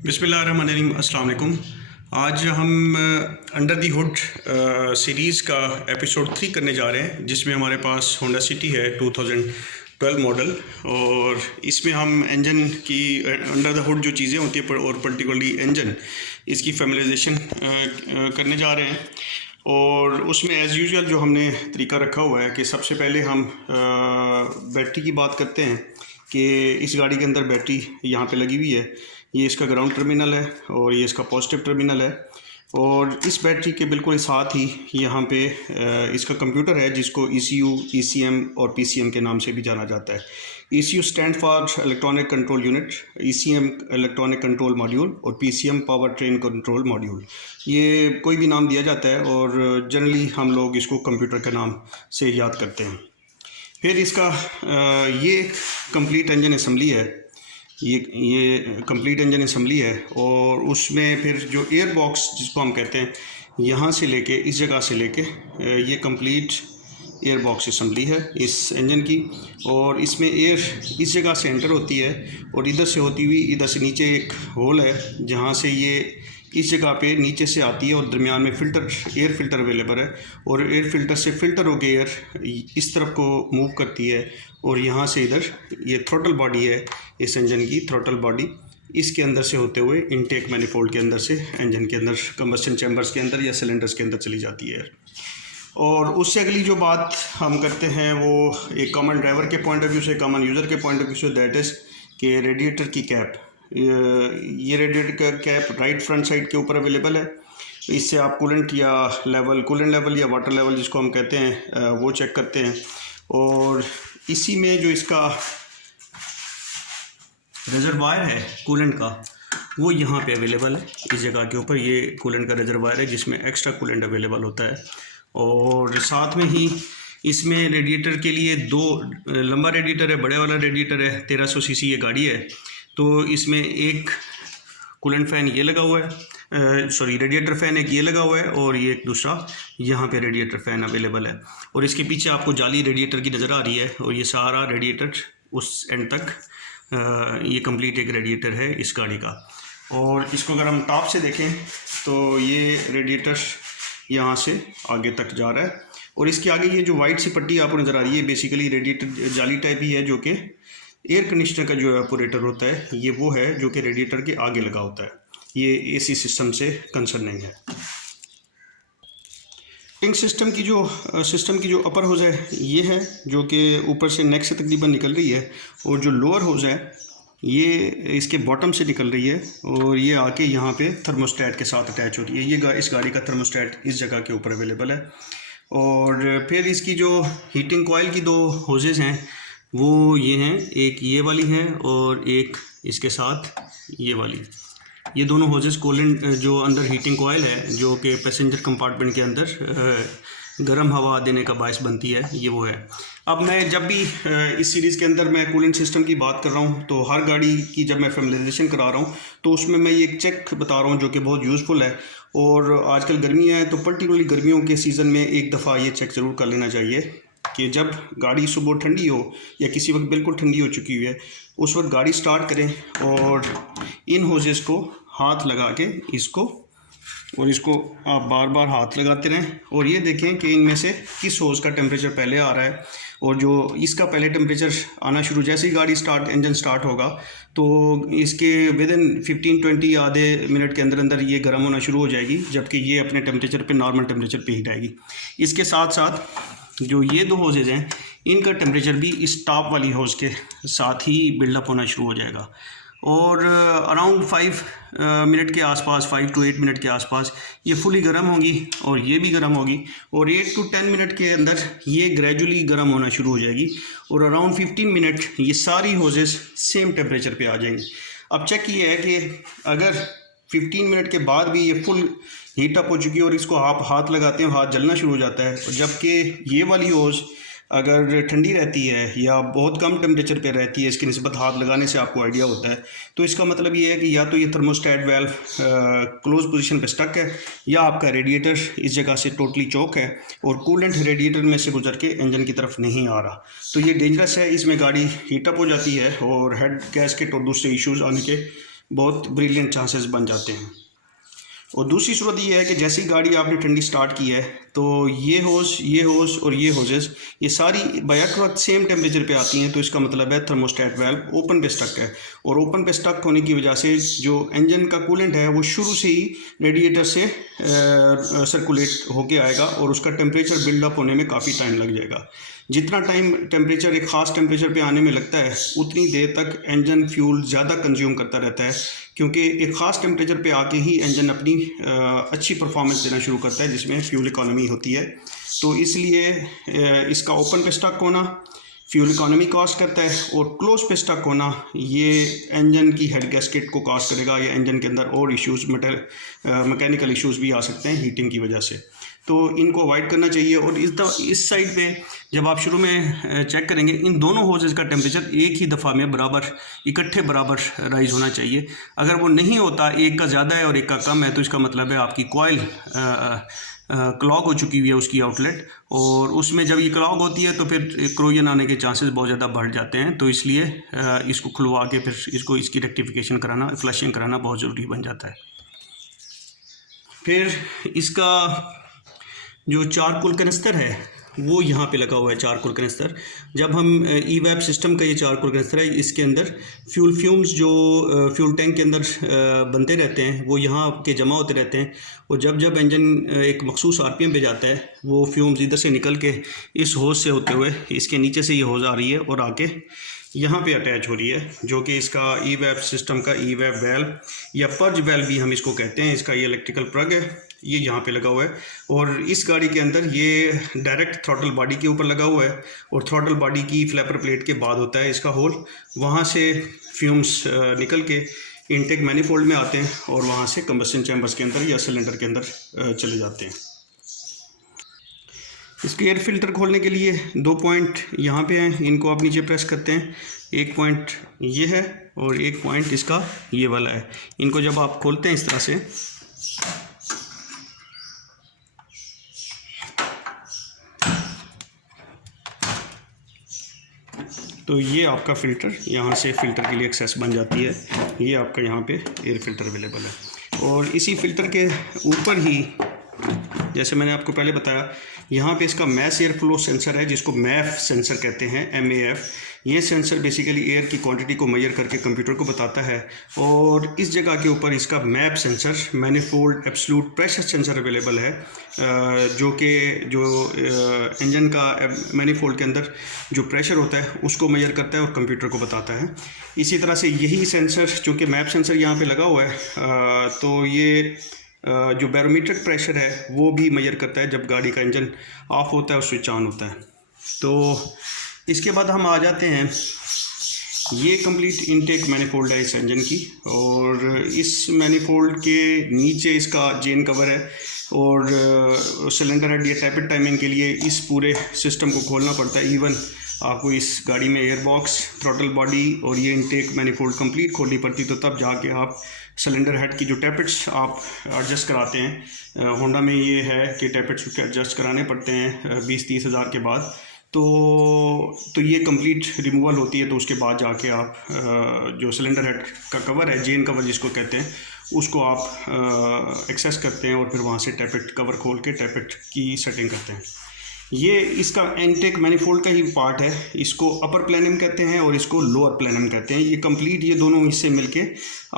बिस्मिल्लाहिर्रहमानिर्रहीम, अस्सलाम वालेकुम। आज हम अंडर दी हुड सीरीज़ का एपिसोड 3 करने जा रहे हैं, जिसमें हमारे पास होंडा सिटी है 2012 मॉडल। और इसमें हम इंजन की अंडर द हुड जो चीज़ें होती हैं और पर्टिकुलरली इंजन, इसकी फैमिलाइजेशन करने जा रहे हैं। और उसमें एज़ यूजुअल जो हमने तरीका रखा हुआ है कि सबसे पहले हम बैटरी की बात करते हैं कि इस गाड़ी के अंदर बैटरी यहाँ पे लगी हुई है। ये इसका ग्राउंड टर्मिनल है और ये इसका पॉजिटिव टर्मिनल है। और इस बैटरी के बिल्कुल साथ ही यहाँ पे इसका कंप्यूटर है, जिसको ECU, ECM और PCM के नाम से भी जाना जाता है। ECU stand for electronic control unit, ECM electronic control module और PCM power train control module. ये कोई भी नाम दिया जाता है और जनरली हम लोग इसको कंप्यूटर के नाम से याद करते हैं। फिर इसका ये कंप्लीट इंजन असम्बली है, ये कंप्लीट इंजन असम्बली है। और उसमें फिर जो एयर बॉक्स जिसको हम कहते हैं, यहाँ से लेके इस जगह से लेके ये कंप्लीट एयर बॉक्स असम्बली है इस इंजन की। और इसमें एयर इस जगह से एंटर होती है और इधर से होती हुई इधर से नीचे एक होल है, जहाँ से ये इस जगह पे नीचे से आती है और दरमियान में एयर फिल्टर अवेलेबल है। और एयर फिल्टर से फ़िल्टर होकर एयर इस तरफ को मूव करती है और यहाँ से इधर ये थ्रोटल बॉडी है इस इंजन की, थ्रोटल बॉडी इसके अंदर से होते हुए इनटेक मैनिफोल्ड के अंदर से इंजन के अंदर कंबस्शन चैम्बर्स के अंदर या सिलेंडर्स के अंदर चली जाती है। और उससे अगली जो बात हम करते हैं वो एक कॉमन ड्राइवर के पॉइंट ऑफ व्यू से, कॉमन यूज़र के पॉइंट ऑफ व्यू से, दैट इज़ कि रेडिएटर की कैप। ये रेडिएटर का कैप राइट फ्रंट साइड के ऊपर अवेलेबल है। इससे आप कूलेंट लेवल या वाटर लेवल जिसको हम कहते हैं वो चेक करते हैं। और इसी में जो इसका रिजर्वायर है कूलेंट का, वो यहाँ पे अवेलेबल है इस जगह के ऊपर। ये कूलेंट का रिजर्वायर है जिसमें एक्स्ट्रा कूलेंट अवेलेबल होता है। और साथ में ही इसमें रेडिएटर के लिए दो लंबा रेडिएटर है, बड़े वाला रेडिएटर है, 1300 सीसी ये गाड़ी है। तो इसमें एक कूलेंट फ़ैन ये लगा हुआ है, रेडिएटर फ़ैन एक ये लगा हुआ है और ये एक दूसरा यहाँ पे रेडिएटर फ़ैन अवेलेबल है। और इसके पीछे आपको जाली रेडिएटर की नज़र आ रही है और ये सारा रेडिएटर उस एंड तक ये कंप्लीट एक रेडिएटर है इस गाड़ी का। और इसको अगर हम टॉप से देखें तो ये रेडिएटर यहाँ से आगे तक जा रहा है। और इसके आगे ये जो वाइट सी पट्टी आपको नज़र आ रही है, बेसिकली रेडिएटर जाली टाइप ही है, जो कि एयर कंडीशनर का जो एवापोरेटर होता है, ये वो है जो कि रेडिएटर के आगे लगा होता है। ये AC सिस्टम से कंसर्न नहीं है। इंक सिस्टम की जो अपर होज़ है ये है, जो कि ऊपर से नेक से तकरीबन निकल रही है। और जो लोअर होज़ है ये इसके बॉटम से निकल रही है और ये आके यहाँ पे थर्मोस्टेट के साथ अटैच होती है। ये इस गाड़ी का थर्मोस्टेट इस जगह के ऊपर अवेलेबल है। और फिर इसकी जो हीटिंग कॉइल की दो होजेज़ हैं वो ये हैं, एक ये वाली है और एक इसके साथ ये वाली। ये दोनों होजेस कूलेंट जो अंदर हीटिंग कॉइल है, जो कि पैसेंजर कंपार्टमेंट के अंदर गर्म हवा देने का बायस बनती है, ये वो है। अब मैं जब भी इस सीरीज़ के अंदर मैं कूलेंट सिस्टम की बात कर रहा हूँ तो हर गाड़ी की जब मैं फैमिलाइजेशन करा रहा हूँ तो उसमें मैं ये एक चेक बता रहा हूँ जो कि बहुत यूज़फुल है। और आजकल गर्मियाँ हैं तो पर्टिकुलरली गर्मियों के सीज़न में एक दफ़ा ये चेक ज़रूर कर लेना चाहिए कि जब गाड़ी सुबह ठंडी हो या किसी वक्त बिल्कुल ठंडी हो चुकी हुई है, उस वक्त गाड़ी स्टार्ट करें और इन होजेस को हाथ लगा के इसको आप बार बार हाथ लगाते रहें और ये देखें कि इनमें से किस होज़ का टेम्परेचर पहले आ रहा है। और जो इसका पहले टेम्परेचर आना शुरू, जैसे ही गाड़ी इंजन स्टार्ट होगा तो इसके विदिन 15-20 आधे मिनट के अंदर अंदर ये गर्म होना शुरू हो जाएगी, जबकि ये अपने टेम्परेचर पे, नॉर्मल टेम्परेचर पे हीट आएगी। इसके साथ साथ जो ये दो होजेज हैं इनका टेम्परेचर भी इस टॉप वाली होज़ के साथ ही बिल्डअप होना शुरू हो जाएगा। और अराउंड 5 मिनट के आसपास, 5 to 8 मिनट के आसपास ये फुली गर्म होगी और ये भी गर्म होगी। और 8 to 10 मिनट के अंदर ये ग्रेजुअली गर्म होना शुरू हो जाएगी और अराउंड 15 मिनट ये सारी होजेस सेम टेम्परेचर पे आ जाएंगी। अब चेक ये है कि अगर 15 मिनट के बाद भी ये फुल हीट अप हो चुकी है और इसको आप हाथ लगाते हैं, हाथ जलना शुरू हो जाता है, जबकि ये वाली होज़ अगर ठंडी रहती है या बहुत कम टेम्परेचर पे रहती है, इसकी निस्बत हाथ लगाने से आपको आइडिया होता है, तो इसका मतलब ये है कि या तो ये थर्मोस्टेट वाल्व क्लोज पोजीशन पे स्टक है या आपका रेडिएटर इस जगह से टोटली चौक है और कूलेंट रेडिएटर में से गुजर के इंजन की तरफ नहीं आ रहा। तो ये डेंजरस है, इसमें गाड़ी हीटअप हो जाती है और हेड गैस के और दूसरे इश्यूज़ आने के बहुत ब्रिलियंट चांसेस बन जाते हैं। और दूसरी सूरत ये है कि जैसी गाड़ी आपने ठंडी स्टार्ट की है तो ये होस और ये होजेस ये सारी बैक वक्त सेम टेम्परेचर पे आती हैं, तो इसका मतलब है थर्मोस्टेट वाल्व ओपन पे स्टक है। और ओपन पे स्टक होने की वजह से जो इंजन का कूलेंट है वो शुरू से ही रेडिएटर से सर्कुलेट होके आएगा और उसका टेम्परेचर बिल्डअप होने में काफ़ी टाइम लग जाएगा। जितना टाइम टेम्परेचर एक ख़ास टेम्परेचर पे आने में लगता है उतनी देर तक इंजन फ्यूल ज़्यादा कंज्यूम करता रहता है, क्योंकि एक ख़ास टेम्परेचर पे आके ही इंजन अपनी अच्छी परफॉर्मेंस देना शुरू करता है जिसमें फ्यूल इकॉनमी होती है। तो इसलिए इसका ओपन पे स्टक होना फ्यूल इकॉनमी कॉस्ट करता है और क्लोज पे स्टक होना ये इंजन की हेड गैस्केट को कॉस्ट करेगा या इंजन के अंदर और इश्यूज़ मैकेनिकल इश्यूज़ भी आ सकते हैं हीटिंग की वजह से। तो इनको अवॉइड करना चाहिए। और इस साइड पे जब आप शुरू में चेक करेंगे इन दोनों होजेस का टेम्परेचर एक ही दफ़ा में इकट्ठे बराबर राइज होना चाहिए। अगर वो नहीं होता, एक का ज़्यादा है और एक का कम है, तो इसका मतलब है आपकी कॉइल क्लॉग हो चुकी हुई है उसकी आउटलेट, और उसमें जब ये क्लॉग होती है तो फिर क्रोजन आने के चांसेस बहुत ज़्यादा बढ़ जाते हैं। तो इसलिए इसको खुलवा के फिर इसकी रेक्टिफिकेशन कराना, फ्लशिंग कराना बहुत ज़रूरी बन जाता है। फिर इसका जो चारकोल कनस्तर है वो यहाँ पे लगा हुआ है। चारकोल कनस्तर जब हम ईवैप सिस्टम का ये चारकोल कनस्तर है, इसके अंदर फ्यूम्स जो फ्यूल टैंक के अंदर बनते रहते हैं वो यहाँ के जमा होते रहते हैं, और जब इंजन एक मखसूस आरपीएम पे जाता है वो फ्यूम्स इधर से निकल के इस होज से होते हुए इसके नीचे से ये होज आ रही है और आके यहाँ पे अटैच हो रही है, जो कि इसका ईवैप सिस्टम का ईवैप वेल्व या पर्ज वेल्व भी हम इसको कहते हैं। इसका ये इलेक्ट्रिकल प्लग है, ये यहाँ पे लगा हुआ है, और इस गाड़ी के अंदर ये डायरेक्ट थ्रॉटल बॉडी के ऊपर लगा हुआ है, और थ्रॉटल बॉडी की फ्लैपर प्लेट के बाद होता है इसका होल। वहाँ से फ्यूम्स निकल के इनटेक मैनिफोल्ड में आते हैं और वहाँ से कंबस्शन चैम्बर्स के अंदर या सिलेंडर के अंदर चले जाते हैं। इसके एयर फिल्टर खोलने के लिए 2 पॉइंट यहाँ पे हैं, इनको आप नीचे प्रेस करते हैं। एक पॉइंट ये है और एक पॉइंट इसका ये वाला है। इनको जब आप खोलते हैं इस तरह से तो ये आपका फ़िल्टर यहाँ से फ़िल्टर के लिए एक्सेस बन जाती है। ये आपका यहाँ पे एयर फिल्टर अवेलेबल है, और इसी फ़िल्टर के ऊपर ही जैसे मैंने आपको पहले बताया यहाँ पे इसका मैस एयर फ्लो सेंसर है जिसको मैफ सेंसर कहते हैं, MAF। ये सेंसर बेसिकली एयर की क्वांटिटी को मेजर करके कंप्यूटर को बताता है, और इस जगह के ऊपर इसका map sensor manifold absolute pressure sensor available है, जो कि इंजन का मैनिफोल्ड के अंदर जो प्रेशर होता है उसको मेजर करता है और कंप्यूटर को बताता है। इसी तरह से यही सेंसर चूँकि मैप सेंसर यहाँ पे लगा हुआ है, तो ये जो बैरोमीट्रिक प्रेशर है वो भी मेजर करता है जब गाड़ी का इंजन ऑफ होता है और स्विच ऑन होता है। तो इसके बाद हम आ जाते हैं, ये कंप्लीट इनटेक मैनिफोल्ड है इस इंजन की, और इस मैनिफोल्ड के नीचे इसका जेन कवर है, और सिलेंडर हेड या टैपेड टाइमिंग के लिए इस पूरे सिस्टम को खोलना पड़ता है। इवन आपको इस गाड़ी में एयर बॉक्स, थ्रॉटल बॉडी और ये इनटेक मैनिफोल्ड कंप्लीट खोलनी पड़ती, तो तब जाके आप सिलेंडर हेड की जो टैपेट्स आप एडजस्ट कराते हैं। होंडा में ये है कि टैपेट्स एडजस्ट कराने पड़ते हैं 20-30 हज़ार के बाद, तो ये कंप्लीट रिमूवल होती है। तो उसके बाद जाके आप जो सिलेंडर हेड का कवर है, जेन कवर जिसको कहते हैं, उसको आप एक्सेस करते हैं और फिर वहाँ से टैपेट कवर खोल के टैपेट की सेटिंग करते हैं। ये इसका इनटेक मैनिफोल्ड का ही पार्ट है, इसको अपर प्लेनम कहते हैं और इसको लोअर प्लेनम कहते हैं। ये कंप्लीट ये दोनों हिस्से मिलके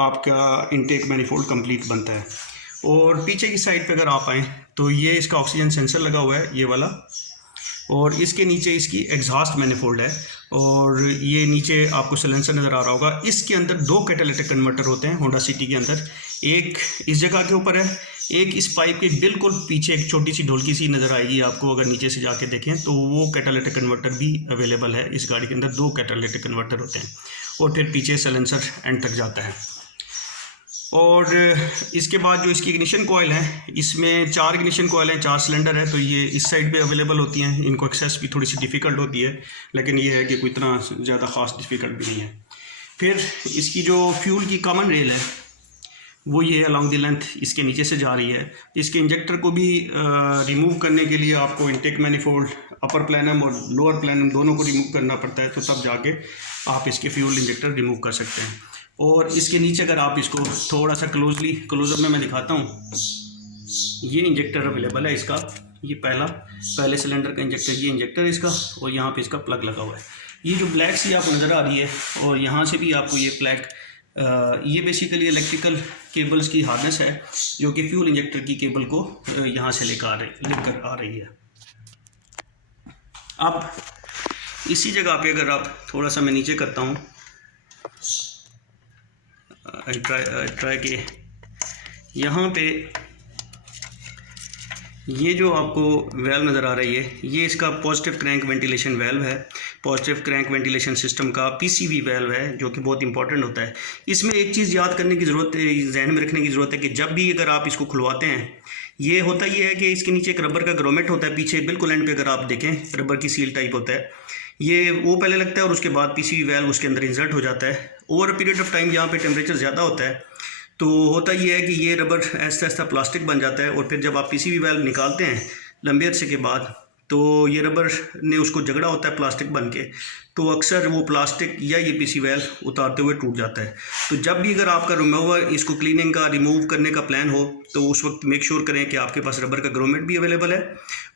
आपका इनटेक मैनिफोल्ड कंप्लीट बनता है। और पीछे की साइड पे अगर आप आएँ तो ये इसका ऑक्सीजन सेंसर लगा हुआ है, ये वाला, और इसके नीचे इसकी एग्जॉस्ट मैनिफोल्ड है, और ये नीचे आपको सिलेंसर नज़र आ रहा होगा। इसके अंदर 2 कैटालिटिक कन्वर्टर होते हैं होंडा सिटी के अंदर, एक इस जगह के ऊपर है, एक इस पाइप के बिल्कुल पीछे एक छोटी सी ढोलकी सी नज़र आएगी आपको अगर नीचे से जाके देखें, तो वो कैटालिटिक कन्वर्टर भी अवेलेबल है इस गाड़ी के अंदर। 2 कैटालिटिक कन्वर्टर होते हैं, और फिर पीछे सिलेंसर एंड तक जाता है। और इसके बाद जो इसकी इग्निशन कॉइल है, इसमें 4 इग्निशन कॉइल हैं, 4 सिलेंडर है, तो ये इस साइड पे अवेलेबल होती हैं। इनको एक्सेस भी थोड़ी सी डिफ़िकल्ट होती है, लेकिन ये है कि कोई इतना ज़्यादा ख़ास डिफ़िकल्ट भी नहीं है। फिर इसकी जो फ्यूल की कॉमन रेल है वो ये अलॉन्ग द लेंथ इसके नीचे से जा रही है। इसके इंजेक्टर को भी रिमूव करने के लिए आपको इनटेक मैनिफोल्ड अपर प्लेनम और लोअर प्लेनम दोनों को रिमूव करना पड़ता है, तो तब जाके आप इसके फ्यूल इंजेक्टर रिमूव कर सकते हैं। और इसके नीचे अगर आप इसको थोड़ा सा क्लोजअप में मैं दिखाता हूँ, ये इंजेक्टर अवेलेबल है इसका, ये पहले सिलेंडर का इंजेक्टर, ये इंजेक्टर इसका, और यहाँ पे इसका प्लग लगा हुआ है। ये जो ब्लैक सी आपको नज़र आ रही है और यहाँ से भी आपको ये प्लग, ये बेसिकली इलेक्ट्रिकल केबल्स की हार्नेस है जो कि फ्यूल इंजेक्टर की केबल को यहाँ से लेकर आ रही है। अब इसी जगह पे अगर आप थोड़ा सा मैं नीचे करता हूँ, ट्राई के यहाँ पे ये जो आपको वेल्व नज़र आ रही है, ये इसका पॉजिटिव क्रैंक वेंटिलेशन वेल्व है, पॉजिटिव क्रैंक वेंटिलेशन सिस्टम का पीसीवी वेल्व है, जो कि बहुत इंपॉर्टेंट होता है। इसमें एक चीज़ याद करने की ज़रूरत है, जहन में रखने की ज़रूरत है कि जब भी अगर आप इसको खुलवाते हैं, ये होता ये है कि इसके नीचे एक रबर का ग्रोमेट होता है, पीछे बिल्कुल एंड पे अगर आप देखें रबर की सील टाइप होता है, ये वो पहले लगता है और उसके बाद पीसीवी वेल्व उसके अंदर इंसर्ट हो जाता है। ओवर पीरियड ऑफ टाइम यहाँ पे टेम्परेचर ज़्यादा होता है तो होता ये है कि ये रबर ऐसा ऐसा प्लास्टिक बन जाता है, और फिर जब आप पीसीवी वेल्व निकालते हैं लंबे अरसे के बाद, तो ये रबर ने उसको झगड़ा होता है प्लास्टिक बन के, तो अक्सर वो प्लास्टिक या ये पीसीवी वेल्व उतारते हुए टूट जाता है। तो जब भी अगर आपका रिमूवर, इसको क्लीनिंग का, रिमूव करने का प्लान हो, तो उस वक्त मेक श्योर करें कि आपके पास रबर का ग्रोमेट भी अवेलेबल है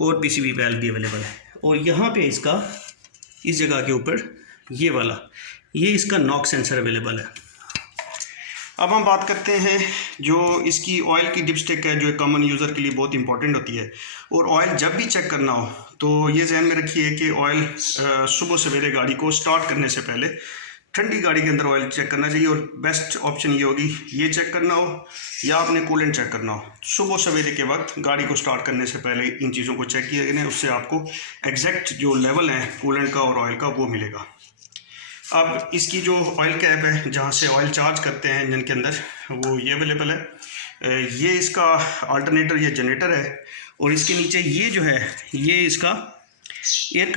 और पीसीवी वेल्व भी अवेलेबल है। और यहाँ पे इसका, इस जगह के ऊपर ये वाला, ये इसका नॉक सेंसर अवेलेबल है। अब हम बात करते हैं जो इसकी ऑयल की डिपस्टिक है, जो एक कॉमन यूज़र के लिए बहुत इंपॉर्टेंट होती है। और ऑयल जब भी चेक करना हो तो ये जहन में रखिए कि ऑयल सुबह सवेरे गाड़ी को स्टार्ट करने से पहले ठंडी गाड़ी के अंदर ऑयल चेक करना चाहिए। और बेस्ट ऑप्शन ये होगी, ये चेक करना हो या आपने कूलेंट चेक करना हो, सुबह सवेरे के वक्त गाड़ी को स्टार्ट करने से पहले इन चीज़ों को चेक किया जाए, उससे आपको एग्जैक्ट जो लेवल है कूलेंट का और ऑयल का वो मिलेगा। अब इसकी जो ऑयल कैप है जहाँ से ऑयल चार्ज करते हैं इंजन के अंदर, वो ये अवेलेबल है। ये इसका अल्टरनेटर या जनरेटर है, और इसके नीचे ये जो है ये इसका एयर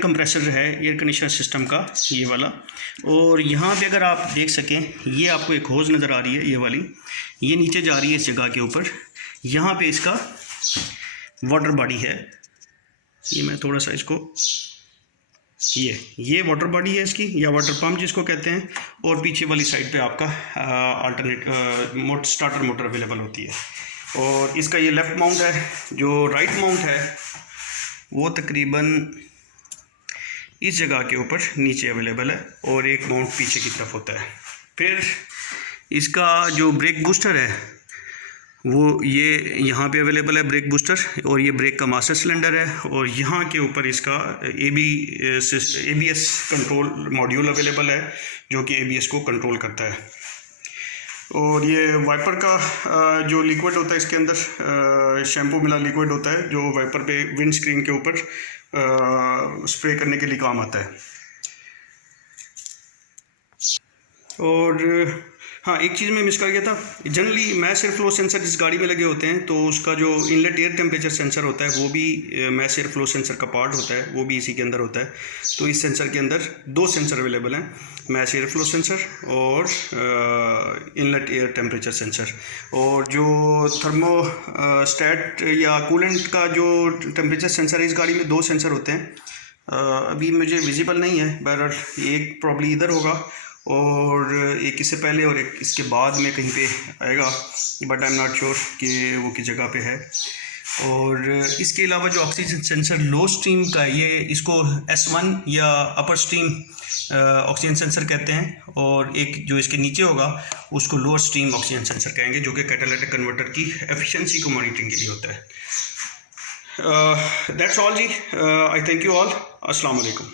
कंप्रेसर है, एयर कंडीशनर सिस्टम का ये वाला। और यहाँ पे अगर आप देख सकें, ये आपको एक होज नज़र आ रही है, ये वाली, ये नीचे जा रही है इस जगह के ऊपर। यहाँ पे इसका वाटर बॉडी है, ये मैं थोड़ा सा इसको, ये वाटर बॉडी है इसकी, या वाटर पम्प जिसको कहते हैं। और पीछे वाली साइड पे आपका स्टार्टर मोटर अवेलेबल होती है। और इसका ये लेफ़्ट माउंट है, जो राइट माउंट है वो तकरीबन इस जगह के ऊपर नीचे अवेलेबल है, और एक माउंट पीछे की तरफ होता है। फिर इसका जो ब्रेक बूस्टर है वो ये यहाँ पे अवेलेबल है, ब्रेक बूस्टर, और ये ब्रेक का मास्टर सिलेंडर है। और यहाँ के ऊपर इसका ABS कंट्रोल मॉड्यूल अवेलेबल है, जो कि ABS को कंट्रोल करता है। और ये वाइपर का जो लिक्विड होता है इसके अंदर, शैम्पू मिला लिक्विड होता है, जो वाइपर पे विंड स्क्रीन के ऊपर स्प्रे करने के लिए काम आता है। और हाँ, एक चीज़ मैं मिस कर गया था, generally mass air flow sensor जिस गाड़ी में लगे होते हैं, तो उसका जो इनलेट एयर टेम्परेचर सेंसर होता है वो भी मैस एयर फ्लो सेंसर का पार्ट होता है, वो भी इसी के अंदर होता है। तो इस सेंसर के अंदर दो सेंसर अवेलेबल हैं, मैस एयर फ्लो सेंसर और इनलेट एयर टेम्परेचर सेंसर। और जो थर्मोस्टेट या कूलेंट का जो टेम्परेचर सेंसर है, इस गाड़ी में दो सेंसर होते हैं। अभी मुझे विजिबल नहीं है, बहरहाल एक प्रॉब्ली इधर होगा और एक इससे पहले और एक इसके बाद में कहीं पे आएगा, but I am not sure कि वो किस जगह पे है। और इसके अलावा जो ऑक्सीजन सेंसर लो स्ट्रीम का है, ये इसको S1 या अपर स्ट्रीम ऑक्सीजन सेंसर कहते हैं, और एक जो इसके नीचे होगा उसको लोअर स्ट्रीम ऑक्सीजन सेंसर कहेंगे, जो कि कैटालिटिक कन्वर्टर की एफिशिएंसी को मॉनिटरिंग के लिए होता है। दैट्स ऑल जी, आई थैंक यू ऑल, अस्सलाम वालेकुम।